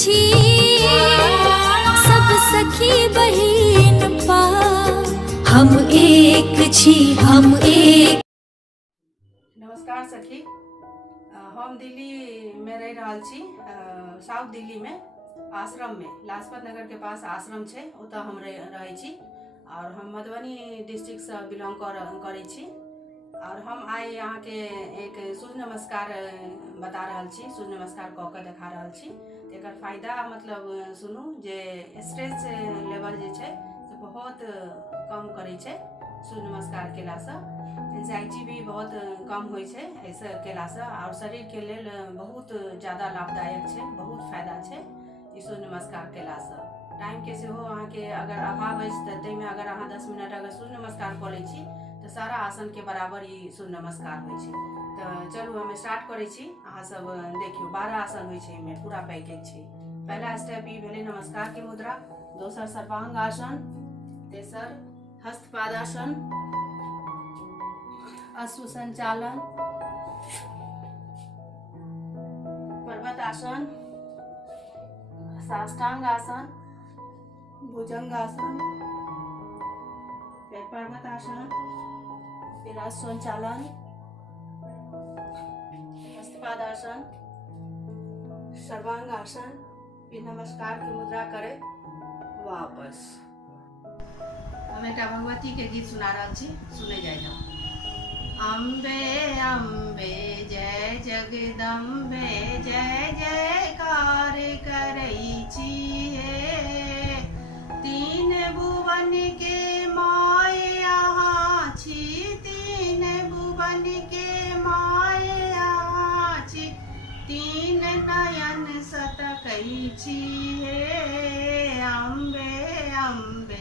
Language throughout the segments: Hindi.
छी सब सखी बहिन पा, हम एक छी, हम एक। नमस्कार सखी, हम दिल्ली में रह रहल छी, साउथ दिल्ली में आश्रम में, लाजपत नगर के पास आश्रम छे, ओतऽ हम रहै छी। और हम मधुबनी डिस्ट्रिक्ट से बिलोंग करै छी। और हम आइ यहाँ के एक सूर्य नमस्कार बता रहल छी, सूर्य नमस्कार कऽ के देखा रहल छी। एकर फायदा मतलब सुनू जे स्ट्रेस लेवल जे छै से बहुत कम करै छै सूर्य नमस्कार केला से। एंजाइटी भी बहुत कम होइ छै ऐसे केला से, और शरीर के लेल बहुत ज़्यादा लाभदायक छै, बहुत फायदा छै ई सूर्य नमस्कार केला से। टाइम के सेहो अहाँ के अगर अभाव अछि तऽ ताहिमे अगर अहाँ 10 मिनट अगर सूर्य नमस्कार कऽ लै छी तऽ सारा आसन के बराबर ई सूर्य नमस्कार होइ छै। तऽ चलू हम स्टार्ट करै छी, अहाँ सब देखियौ 12 आसन होइ छै, एहिमे पूरा पैकेज छै। पहला स्टेप ई भेलै नमस्कार के मुद्रा, दोसर सर्वांग आसन, तेसर हस्तपादासन, अश्व संचालन, पर्वत आसन, साष्टांग आसन, भुजंग आसन, फिर पर्वत आसन, फिर अश्व संचालन, हस्तपादासन, सर्वांग आसन, फिर नमस्कार की मुद्रा करे वापस। हम एक भगवती के गीत सुना रहा छी, सुने जाए जाओ। अम्बे अम्बे जय जगदम्बे जय जयकार करई छिए, तीन भुवन के माय यहाँ छी, तीन भुवन के माय यहाँ छी, तीन नयन सतकई छिए। अम्बे अम्बे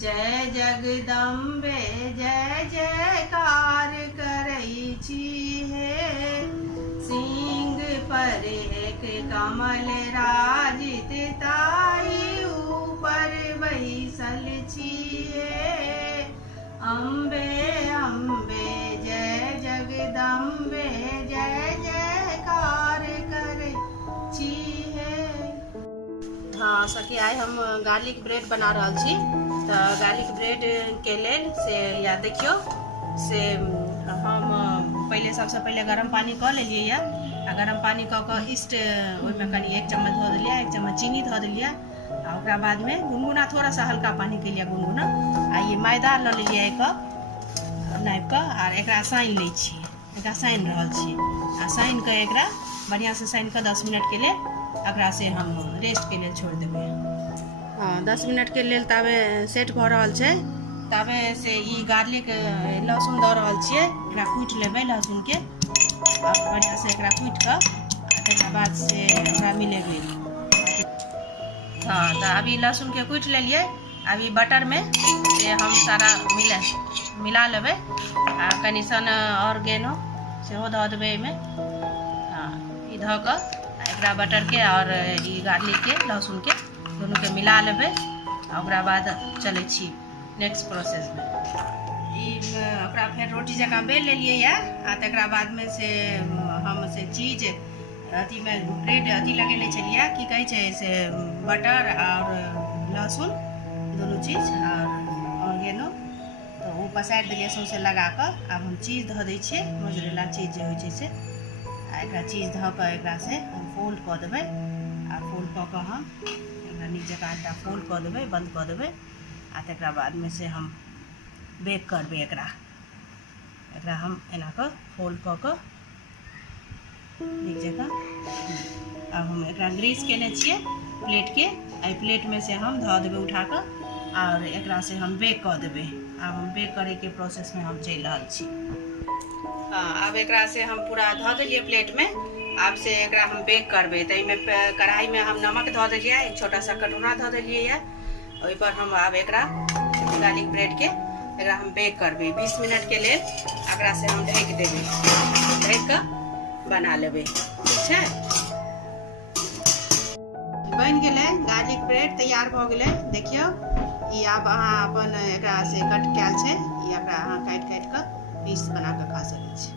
जय जगदम्बे जय जयकार करई छिए, सिंह पर एक कमल राजित ताई ऊपर बैसल छिए। अम्बे अम्बे जय जगदम्बे जय जयकार करई छिए। हाँ सखी, आइ हम गार्लिक ब्रेड बना रहल छी। तो गार्लिक ब्रेड के लेल से या देखियो से हम पहले सबसे पहले गरम पानी कऽ लेलिए या, गरम पानी कऽ के ईस्ट ओहिमे कनी 1 चम्मच धऽ देलिए, 1 चम्मच चीनी धऽ देलिए, आ ओकरा बाद में गुनगुना थोड़ा सा हल्का पानी के लिए गुनगुना, आ ये मैदा लऽ लेलिए एक कप नापि कऽ, आर एकरा सानि लै छी, एकरा सानि रहल छी, आ सानि कऽ एकरा बढ़िया से सानि कऽ 10 मिनट के लिए एकरा से हम रेस्ट के लिए छोड़ देबै। हाँ 10 मिनट के लेल ताबे सेट भऽ रहल छै, ताबे से ई गार्लिक लहसुन दऽ रहल छियै, एकरा कूटि लेबै लहसुन के, और बढ़िया से एकरा कूटि कऽ तकर बाद से एकरा मिलेबै। हाँ तो अभी लहसुन के कूटि लेलिए, अभी बटर में से हम सारा मिला लेबै, आ कनी सन ऑर्गेनो सेहो धऽ देबै एहिमे। हाँ ई धऽ कऽ एकरा बटर के और ई गार्लिक के लहसुन के दोनों के मिला लेबै, ओकरा बाद चलै छी नेक्स्ट प्रोसेस में। ई ओकरा फेर रोटी जकाँ बेल लेलिए या, आ तकरा बाद में से हम से चीज अथी में ब्रेड अथी लगेले छलिए, की कहै छै से बटर और लहसुन दोनों चीज और ऑर्गेनो, तो वो पसारि देलिए सौंसे लगा कऽ। आब हम चीज धऽ दै छियै, मोजरेला चीज जे होइ छै से, आ एकरा चीज धऽ कऽ एकरा से हम फोल्ड कऽ देबै, आ फोल्ड कऽ कऽ हम एकरा नीक जकाँ एकटा फोल्ड कऽ देबै, बंद कऽ देबै, आ तकरा बाद में से हम बेक करबै एकरा हम एना कऽ फोल्ड कऽ कऽ नीक जकाँ। आब हम एकरा ग्रीस केने छियै प्लेट के, एहि प्लेट में से हम धऽ देबै उठा कऽ, और एकरा से हम बेक कऽ देबै। आब हम बेक करे के प्रोसेस में हम चलि रहल छी। हाँ आब एकरा से हम पूरा धऽ देलिए प्लेट में, आब से एकरा हम बेक करबै। तो एहिमे कढ़ाई में हम नमक धऽ देलिए, एक छोटा सा कटोरा धऽ देलिए या, ओहि पर हम आब एकरा गार्लिक ब्रेड के एकरा हम बेक करबै 20 मिनट के लेल। एकरा से हम ढकि देबै, ढकि कऽ बना लेबै, ठीक छै। बनि गेलै गार्लिक ब्रेड, तैयार भऽ गेलै, देखियौ ई आब अहाँ अपन एकरा से कट कयल छै, ई एकरा अहाँ काटि कऽ पीस बना कऽ खा सकै छी।